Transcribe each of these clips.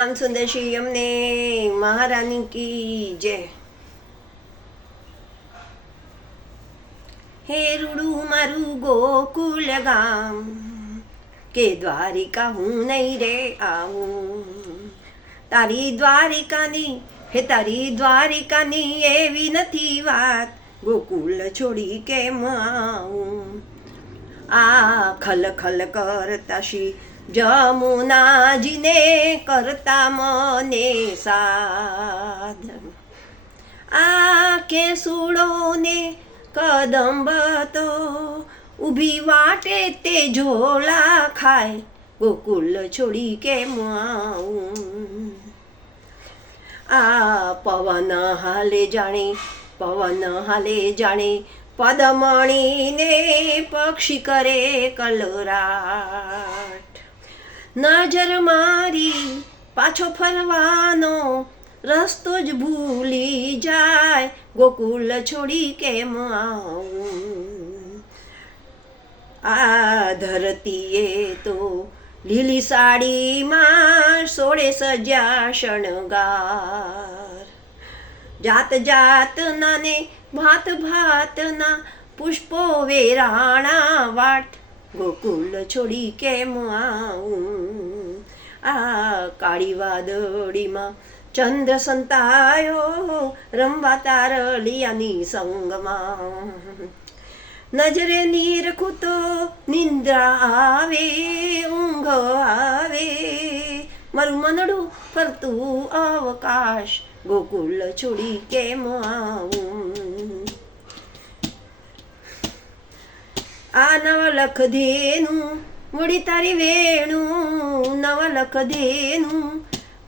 सुंदर श्री अमने महारानी की जय। हे रूडू मारू गोकुल गाम के द्वारिका हूँ नहीं रे आऊं। तारी દ્વારિકાની હે તારી દ્વારિકાની એવી નથી વાત, ગોકુલ છોડી કેમ આવું। આ ખલ ખલ કરતા શ્રી જમુનાજીને કરતા મને સાદ। આ કેસુડોને કદંબ તો ઊભી વાટે તે ઝોલા ખાય, ગોકુલ છોડી કેમ આવું। આ પવન હાલે જાણે પવન હાલે જાણે પદમણીને પક્ષી કરે કલરાટ। નજર મારી પાછો ફરવાનો રસ્તો જ ભૂલી જાય, ગોકુલ છોડી કેમ આવું। આ ધરતીએ તો લીલી સાડીમાં સોળે સજ્યા શણગાર। જાત જાતના ને ભાત ભાતના પુષ્પો વેરાણા વાટ, ગોકુલ છોડી કેમ આવું। આ કાળી વાદળીમાં ચંદ્ર સંતાયો રમવા તારલિયાની સંગમાં। નજરે નીરખું તો નિંદ્રા આવે ઊંઘ આવે, મારું મનડું ફરતું અવકાશ, ગોકુલ છોડી કેમ આવું। આ નવલખ ધેનું વળી તારી વેણું, નવલખ ધેનું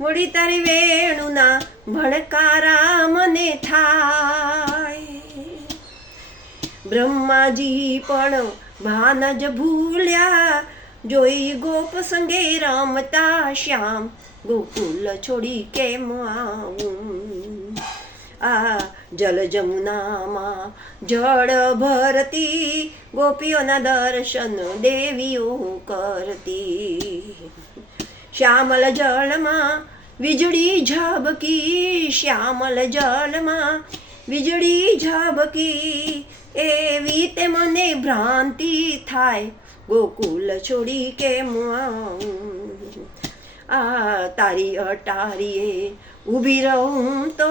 વળી તારી વેણુના ભણકારા મને થાય। બ્રહ્માજી પણ ભાન જ ભૂલ્યા, જોઈ ગોપ સંગે રમતા શ્યામ, ગોકુલ છોડી કેમ આવું। આ જલ જમુનામાં જળ ભરતી ગોપીઓના દર્શન દેવીઓ કરતી। શ્યામલ જળમાં વીજળી ઝબકી, શ્યામલ જળમાં વીજળી ઝબકી, એવી તે મને ભ્રાંતિ થાય, ગોકુલ છોડી કેમ આવું। આ તારી અટારીએ ઊભી રહું તો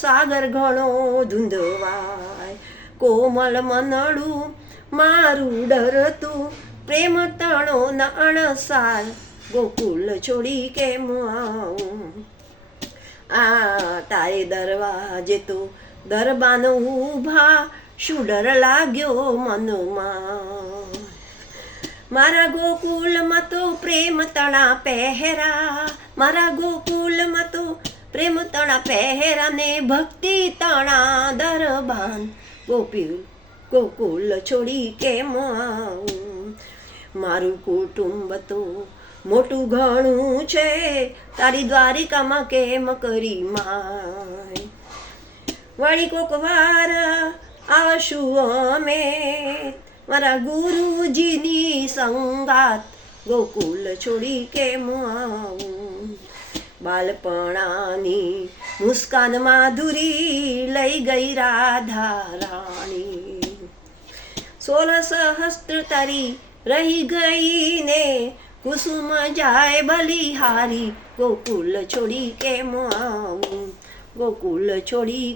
સાગર ઘણો ધૂંધવાય, કોમલ મનડું મારું ડરતું પ્રેમ તણો ના અણસાર, ગોકુલ છોડી કેમ આવું। આ તારે દરવાજે તો દરબાન ઊભા, શું ડર લાગ્યો મનમાં। મારા ગોકુલમાં તો પ્રેમ તણા પહેરા, મારા ગોકુલમાં તો પ્રેમ તણા પહેરા ને ભક્તિ તણા દરબાન, ગોકુલ છોડી કેમ આવું। મારું કુટુંબ તો મોટું ઘણું છે, તારી દ્વારિકામાં કેમ કરી માય। વળી કોક વાર આવશું અમે મારા ગુરુજીની સંગાત, ગોકુલ છોડી કેમ આવું। બાલપણાની મુસ્કાન માધુરી લઈ ગઈ રાધા રાણી, 16 સહસ્ત્ર તારી રહી ગઈ ને કુસુમ જાય બલિહારી, ગોકુલ છોડી કેમ આવું। ગોકુલ છોડી